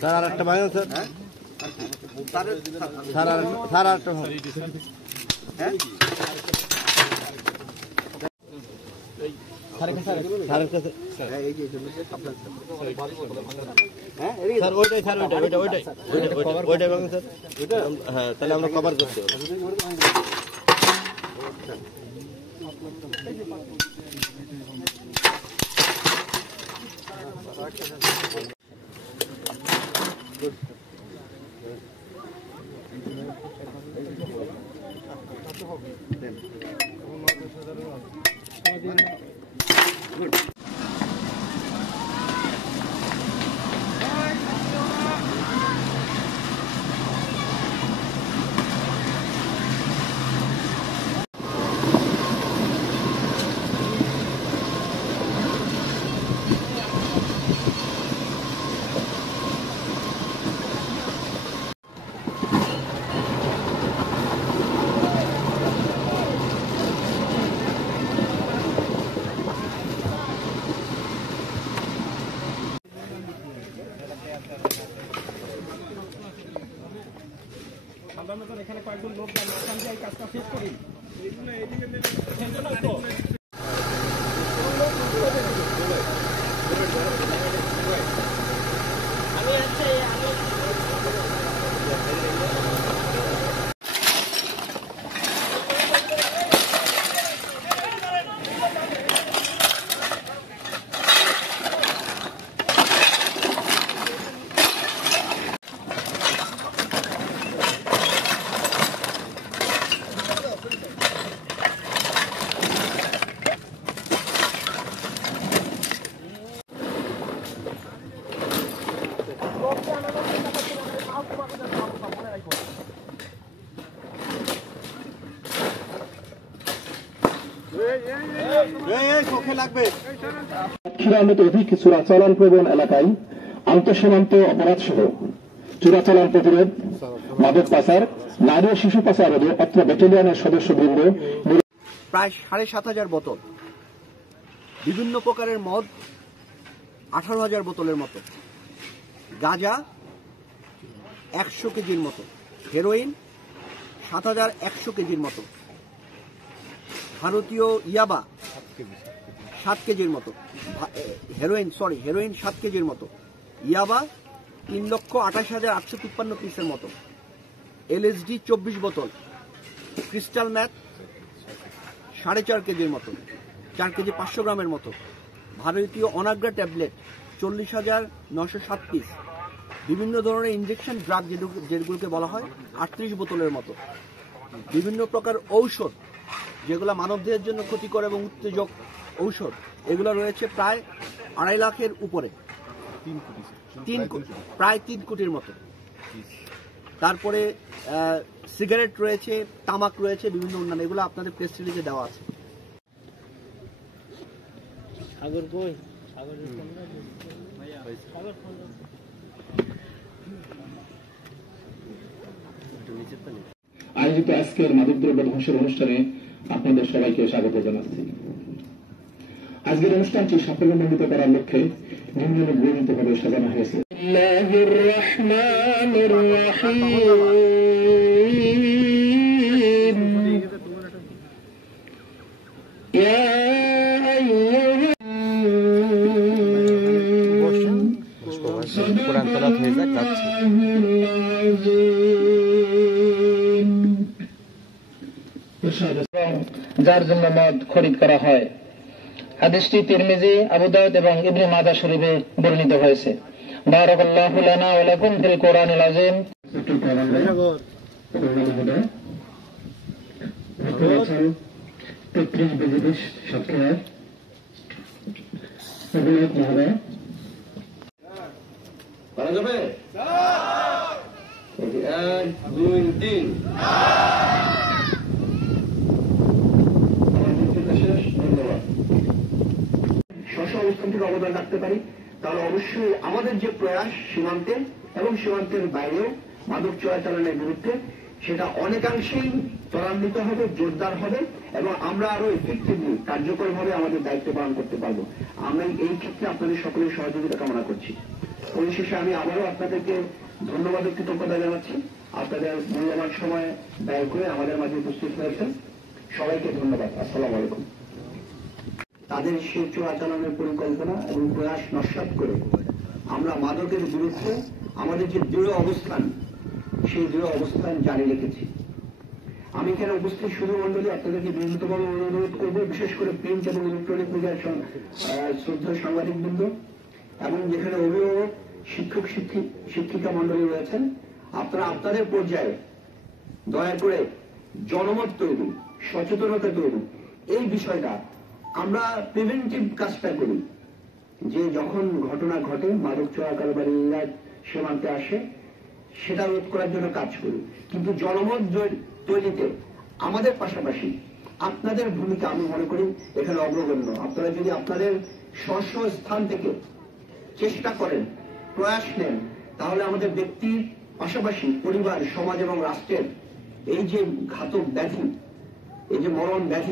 Sir আর একটা ভাঙেন sir. Sir আর একটা হ্যাঁ স্যার ওইটাই স্যার ওইটাই ভাঙেন স্যার। হ্যাঁ তাহলে আমরা কভার করতে হবে। এখানে কয়েকজন লোক এই কাজটা শেষ করি। চোরাচালান প্রবণ এলাকায় আন্তঃসীমান্ত অপরাধ সহ চোরাচালান প্রতিরোধ, মাদক পাচার, নারী ও শিশু পাচার রোধে অত্র ব্যাটালিয়নের সদস্যবৃন্দ প্রায় ৭,৫০০ বোতল, বিভিন্ন প্রকারের মদ ১৮,০০০ বোতলের মতো, গাঁজা ১০০ কেজির মতো, হেরোইন ৭,১০০ কেজির মতো, ভারতীয় ইয়াবা 7 কেজির মতো, হেরোইন 7 কেজির মতো, ইয়াবা ৩,২৮,৮৫৩ পিসের মতো, এলএসডি ২৪ বোতল, ক্রিস্টাল ম্যাথ 4.5 কেজির মতো, 4 কেজি 500 গ্রামের মতো, ভারতীয় অনাগ্রা ট্যাবলেট ৪০,৯০৭ পিস, বিভিন্ন ধরনের ইনজেকশন ড্রাগ যেগুলোকে বলা হয় 38 বোতলের মতো, বিভিন্ন প্রকার ঔষধ যেগুলো মানবদেহের জন্য ক্ষতিকর এবং উত্তেজক ঔষধ, এগুলো রয়েছে প্রায় 2.5 লাখের উপরে, প্রায় 3 কোটির মতো। তারপরে সিগারেট রয়েছে, তামাক রয়েছে, বিভিন্ন অন্যান্য, এগুলো আপনাদের প্রেস রিলিজে দেওয়া আছে। আয়োজিত আজকের মাদকদ্রব্য ধ্বংসের অনুষ্ঠানে আপনাদের সবাইকে স্বাগত জানাচ্ছি। আজকের অনুষ্ঠানটি সাফল্যমণ্ডিত করার লক্ষ্যে নিয়মিতভাবে সাজানো হয়েছে। যার জন্য মদ খরিদ করা হয়। হাদিসটি তিরমিজি, আবু দাউদ এবং ইবনে মাজাহ শরীফে বর্ণিত হয়েছে। বারাকাল্লাহু লানা ওয়া লাকুম ফিল কোরআনিল আযীম। অবস্থান থেকে অবদান রাখতে পারি, তাহলে অবশ্যই আমাদের যে প্রয়াস সীমান্তে এবং সীমান্তের বাইরেও মাদক চোরাচালানের বিরুদ্ধে, সেটা অনেকাংশেই ত্বরান্বিত হবে, জোরদার হবে এবং আমরা আরো এফেক্টিভলি কার্যকরভাবে আমাদের দায়িত্ব পালন করতে পারবো। আমি এই ক্ষেত্রে আপনাদের সকলের সহযোগিতা কামনা করছি। পরিশেষে আমি আবারও আপনাদেরকে ধন্যবাদ ও কৃতজ্ঞতা জানাচ্ছি। আপনাদের মূল্যবান সময় ব্যয় করে আমাদের মাঝে উপস্থিত হয়েছেন। সবাইকে ধন্যবাদ। আসসালামু আলাইকুম। তাদের সেই চোরাচালানের পরিকল্পনা এবং প্রয়াস নস্যাৎ করে আমরা মাদকের বিরুদ্ধে আমাদের যে দৃঢ় অবস্থান, সেই দৃঢ় অবস্থান জারি রেখেছি। আমি এখানে উপস্থিত শুধু মন্ডলী আপনাদেরকে বিনীতভাবে অনুরোধ করব, বিশেষ করে প্রিন্ট এবং ইলেকট্রনিক মিডিয়ার শ্রদ্ধা সাংবাদিকবৃন্দ এবং যেখানে অভিভাবক, শিক্ষক শিক্ষিকা মন্ডলী রয়েছেন, আপনারা আপনাদের পর্যায়ে দয়া করে জনমত তৈরি, সচেতনতা তৈরি, এই বিষয়টা আমরা প্রিভেন্টিভ কাজটা করি, যে যখন ঘটনা ঘটে মাদক চোরাকারবারীরা সীমান্তে আসে সেটা রোধ করার জন্য কাজ করি। কিন্তু জনমত তৈরিতে আমাদের পাশাপাশি আপনাদের ভূমিকা আমি মনে করি এখানে অগ্রগণ্য। আপনারা যদি আপনাদের স্ব স্থান থেকে চেষ্টা করেন, প্রয়াস নেন, তাহলে আমাদের ব্যক্তির পাশাপাশি পরিবার, সমাজ এবং রাষ্ট্রের এই যে ঘাতক ব্যাধি, এই যে মরণ ব্যাধি